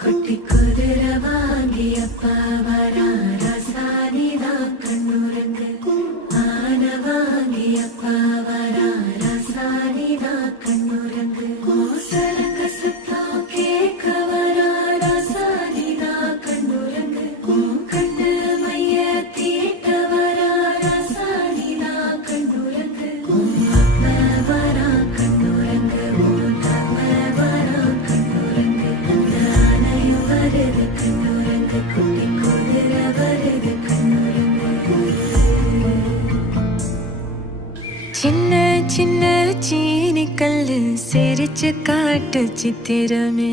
குட்டி குதிரை வாங்கி அப்பா வரா ரசானிதா கண்ணுரங்கு ஆன வாங்கி அப்பா வரா ரசானிதா கண்ணுரங்கு சலங்க சத்தம் கேட்க வரா ரசானிதா கண்ணுரங்கு கண்ணு மைய தீட்ட வரா ரசானிதா கண்ணுரங்கு அப்பா வரா கண்ணுரங்கு தம்ம வரா கண்ணுரங்கு நானையும் வருது கண்ணுரங்கு குட்டி குதிரை வருது கண்ணுரங்கு சின்ன சின்ன சீனி கல்லு சிரிச்சு காட்டு சித்திரமே